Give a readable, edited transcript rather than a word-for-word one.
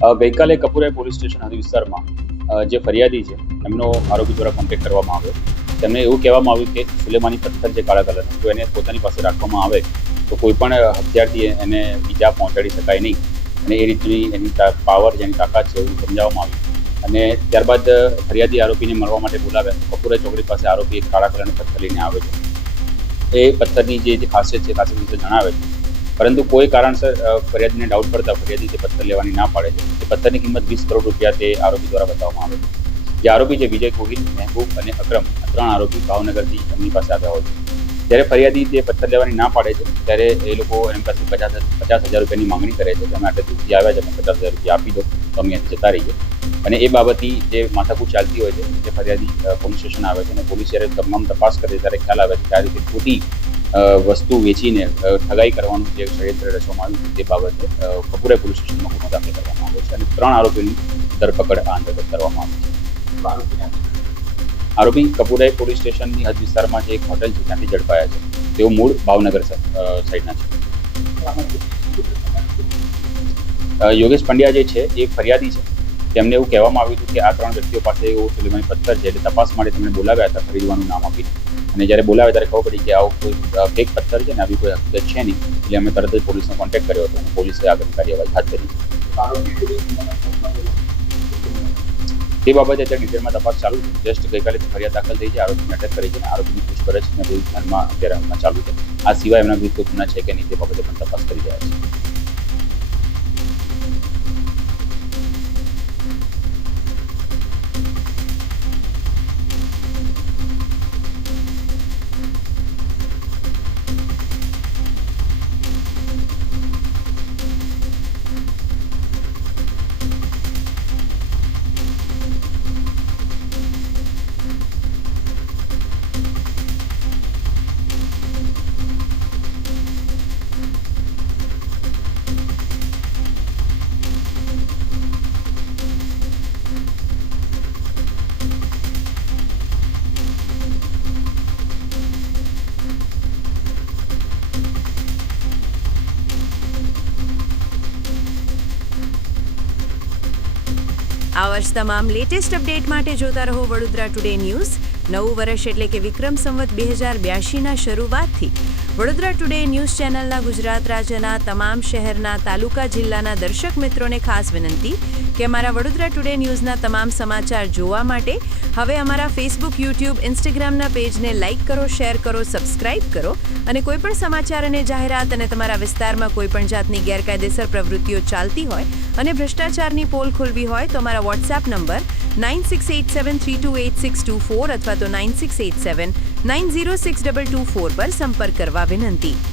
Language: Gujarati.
ગઈકાલે કપુરાઈ પોલીસ સ્ટેશન હદ વિસ્તારમાં જે ફરિયાદી છે એમનો આરોપી દ્વારા કોન્ટેક્ટ કરવામાં આવ્યો. તેમને એવું કહેવામાં આવ્યું કે સુલેમાની પથ્થર જે કાળા કલરનો જો એને પોતાની પાસે રાખવામાં આવે તો કોઈ પણ હથિયારથી એને ઈજા પહોંચાડી શકાય નહીં અને એ રીતની એની પાવર જેની તાકાત છે એવું સમજાવવામાં આવ્યું. અને ત્યારબાદ ફરિયાદી આરોપીને મળવા માટે બોલાવ્યા. કપુરાઈ ચોકડી પાસે આરોપી એક કાળા કલરનો પથ્થર લઈને આવે છે. એ પથ્થરની જે ખાસિયત છે ખાસિયત વિશે જણાવે છે, પરંતુ કોઈ કારણસર ફરિયાદીને ડાઉટ પડતા ફરિયાદી તે પથ્થર લેવાની ના પાડે છે. એ પથ્થરની કિંમત 20 કરોડ રૂપિયા તે આરોપી દ્વારા બતાવવામાં આવે છે. જે આરોપી છે વિજય કોહિલ, મહેબૂબ અને અકરમ, આ 3 આરોપી ભાવનગરથી એમની પાસે આવ્યા હોય છે. જ્યારે ફરિયાદી તે પથ્થર લેવાની ના પાડે છે ત્યારે એ લોકો એમની પાસે 50,000 રૂપિયાની માંગણી કરે છે. તમે આટલે દૂરથી આવ્યા છે, 50,000 રૂપિયા આપી દો તો અમે અહીંયાથી જતા રહીએ. અને એ બાબતની જે માથાકૂટ ચાલતી હોય છે તે ફરિયાદી પોલીસ સ્ટેશન આવે છે અને પોલીસ જ્યારે તમામ તપાસ કરે ત્યારે ખ્યાલ આવે છે કે આ રીતે ખોટી વસ્તુ વેચીને ઠગાઈ કરવાનું જે ષડયંત્ર રચવામાં આવ્યું તે બાબતે કપુરાઈ પોલીસ સ્ટેશનમાં ગુનો દાખલ કરવામાં આવ્યો છે અને 3 આરોપીની ધરપકડ આ અંતર્ગત કરવામાં આવી છે. આરોપી કપુરાઈ પોલીસ સ્ટેશનની હદ વિસ્તારમાં જે એક હોટેલ છે ત્યાંથી ઝડપાયા છે. તેઓ મૂળ ભાવનગર સાઈડના છે. યોગેશ પંડ્યા જે છે એ ફરિયાદી છે. તેમને એવું કહેવામાં આવ્યું હતું કે આ 3 વ્યક્તિઓ પાસે એવો સુલેમાની પથ્થર છે, એટલે તપાસ માટે તેમને બોલાવ્યા હતા ખરીદવાનું નામ આપીને. અને જ્યારે બોલાવ્યા ત્યારે ખબર પડી કે આવો કોઈ ફેક પથ્થર છે ને આવી કોઈ હકીકત છે નહીં, એટલે અમે તરત જ પોલીસનો કોન્ટેક્ટ કર્યો હતો અને પોલીસે આગળની કાર્યવાહી હાથ ધરી છે. તે બાબતે અત્યારે ડિટેલમાં તપાસ ચાલુ છે. જસ્ટ ગઈકાલે ફરિયાદ દાખલ થઈ છે, આરોપીને અટક કરી છે અને આરોપીની પૂછપરછ અને બધું ધ્યાનમાં અત્યારે હાલમાં ચાલુ છે. આ સિવાય એમના વિરુદ્ધ કોઈ ગુના છે કે નહીં તે બાબતે પણ તપાસ કરી રહ્યા છે. આવા જ તમામ લેટેસ્ટ અપડેટ માટે જોતા રહો વડોદરા ટુડે ન્યૂઝ. નવું વર્ષ એટલે કે વિક્રમ સંવત 2082ના શરૂઆતથી વડોદરા ટુડે ન્યૂઝ ચેનલના ગુજરાત રાજ્યના તમામ શહેરના, તાલુકા, જિલ્લાના દર્શક મિત્રોને ખાસ વિનંતી કે અમારા વડોદરા ટુડે ન્યૂઝના તમામ સમાચાર જોવા માટે હવે અમારા ફેસબુક, યુટ્યુબ, ઇન્સ્ટાગ્રામના પેજને લાઇક કરો, શેર કરો, સબસ્ક્રાઇબ કરો અને કોઈપણ સમાચાર અને જાહેરાત અને તમારા વિસ્તારમાં કોઈપણ જાતની ગેરકાયદેસર પ્રવૃત્તિઓ ચાલતી હોય અને ભ્રષ્ટાચારની પોલ ખોલવી હોય તો અમારા વોટ્સએપ નંબર 9687328624 અથવા તો 9687906224 પર સંપર્ક કરવા વિનંતી.